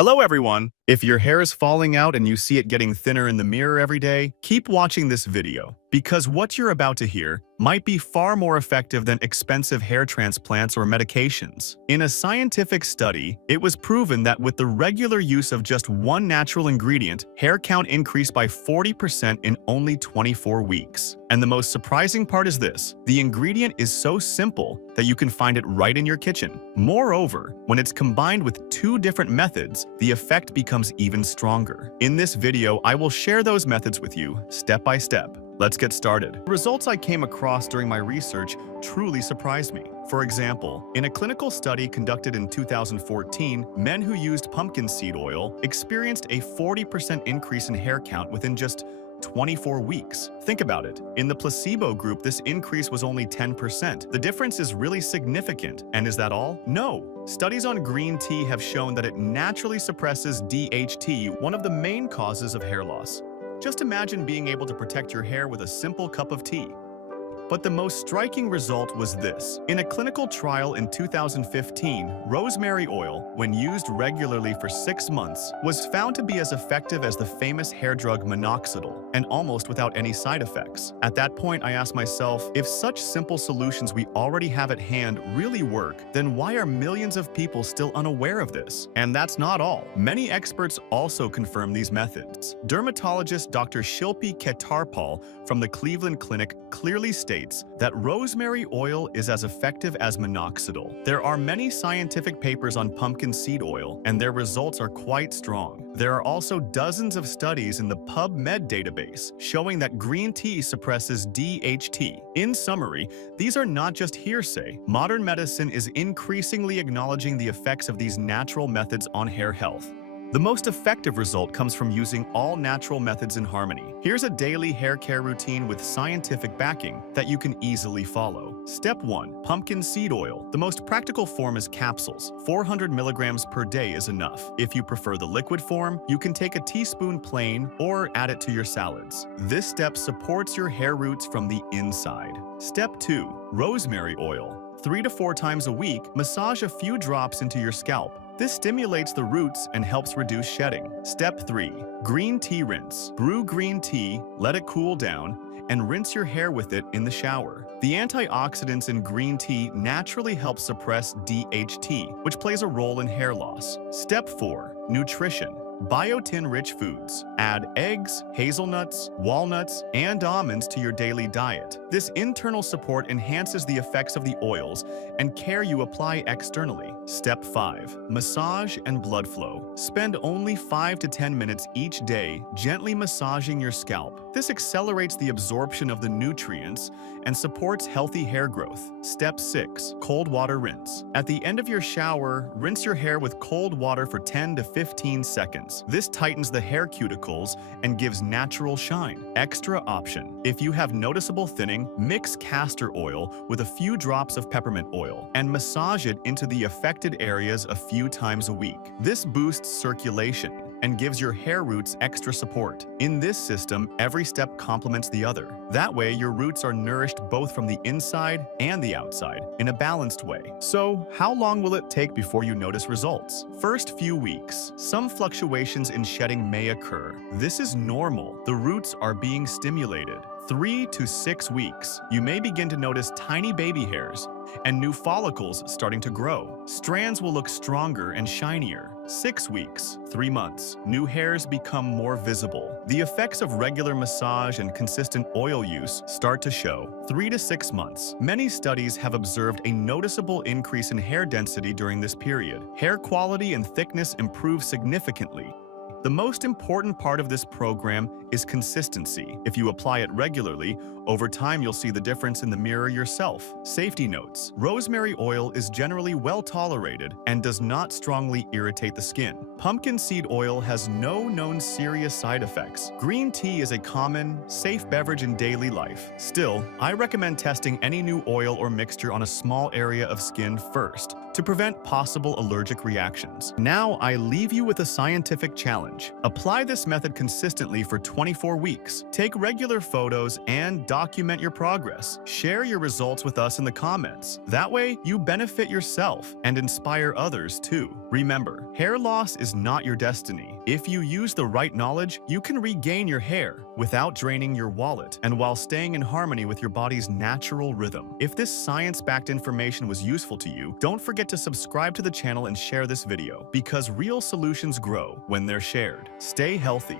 Hello everyone! If your hair is falling out and you see it getting thinner in the mirror every day, keep watching this video, because what you're about to hear might be far more effective than expensive hair transplants or medications. In a scientific study, it was proven that with the regular use of just one natural ingredient, hair count increased by 40% in only 24 weeks. And the most surprising part is this: the ingredient is so simple that you can find it right in your kitchen. Moreover, when it's combined with two different methods, the effect becomes even stronger. In this video, I will share those methods with you, step by step. Let's get started. The results I came across during my research truly surprised me. For example, in a clinical study conducted in 2014, men who used pumpkin seed oil experienced a 40% increase in hair count within just 24 weeks. Think about it. In the placebo group, this increase was only 10%. The difference is really significant. And is that all? No. Studies on green tea have shown that it naturally suppresses DHT, one of the main causes of hair loss. Just imagine being able to protect your hair with a simple cup of tea. But the most striking result was this. In a clinical trial in 2015, rosemary oil, when used regularly for 6 months, was found to be as effective as the famous hair drug Minoxidil, and almost without any side effects. At that point, I asked myself, if such simple solutions we already have at hand really work, then why are millions of people still unaware of this? And that's not all. Many experts also confirm these methods. Dermatologist Dr. Shilpi Ketarpal from the Cleveland Clinic clearly states that rosemary oil is as effective as Minoxidil. There are many scientific papers on pumpkin seed oil, and their results are quite strong. There are also dozens of studies in the PubMed database showing that green tea suppresses DHT. In summary, these are not just hearsay. Modern medicine is increasingly acknowledging the effects of these natural methods on hair health. The most effective result comes from using all natural methods in harmony. Here's a daily hair care routine with scientific backing that you can easily follow. Step 1. Pumpkin seed oil. The most practical form is capsules. 400 milligrams per day is enough. If you prefer the liquid form, you can take a teaspoon plain or add it to your salads. This step supports your hair roots from the inside. Step 2. Rosemary oil. 3 to 4 times a week, massage a few drops into your scalp. This stimulates the roots and helps reduce shedding. Step 3. Green tea rinse. Brew green tea, let it cool down, and rinse your hair with it in the shower. The antioxidants in green tea naturally help suppress DHT, which plays a role in hair loss. Step 4. Nutrition. Biotin-rich foods. Add eggs, hazelnuts, walnuts, and almonds to your daily diet. This internal support enhances the effects of the oils and care you apply externally. Step 5. Massage and blood flow. Spend only 5 to 10 minutes each day gently massaging your scalp. This accelerates the absorption of the nutrients and supports healthy hair growth. Step 6. Cold water rinse. At the end of your shower, rinse your hair with cold water for 10 to 15 seconds. This tightens the hair cuticles and gives natural shine. Extra option. If you have noticeable thinning, mix castor oil with a few drops of peppermint oil and massage it into the affected areas a few times a week. This boosts circulation and gives your hair roots extra support. In this system, every step complements the other. That way, your roots are nourished both from the inside and the outside in a balanced way. So, how long will it take before you notice results? First few weeks. Some fluctuations in shedding may occur. This is normal. The roots are being stimulated. 3 to 6 weeks, you may begin to notice tiny baby hairs and new follicles starting to grow. Strands will look stronger and shinier. 6 weeks, 3 months, new hairs become more visible. The effects of regular massage and consistent oil use start to show. 3 to 6 months. Many studies have observed a noticeable increase in hair density during this period. Hair quality and thickness improve significantly. The most important part of this program is consistency. If you apply it regularly, over time you'll see the difference in the mirror yourself. Safety notes. Rosemary oil is generally well tolerated and does not strongly irritate the skin. Pumpkin seed oil has no known serious side effects. Green tea is a common, safe beverage in daily life. Still, I recommend testing any new oil or mixture on a small area of skin first. to prevent possible allergic reactions. Now, I leave you with a scientific challenge. Apply this method consistently for 24 weeks. Take regular photos and document your progress. Share your results with us in the comments. That way, you benefit yourself and inspire others too. Remember, hair loss is not your destiny. If you use the right knowledge, you can regain your hair without draining your wallet and while staying in harmony with your body's natural rhythm. If this science-backed information was useful to you, don't forget to subscribe to the channel and share this video, because real solutions grow when they're shared. Stay healthy.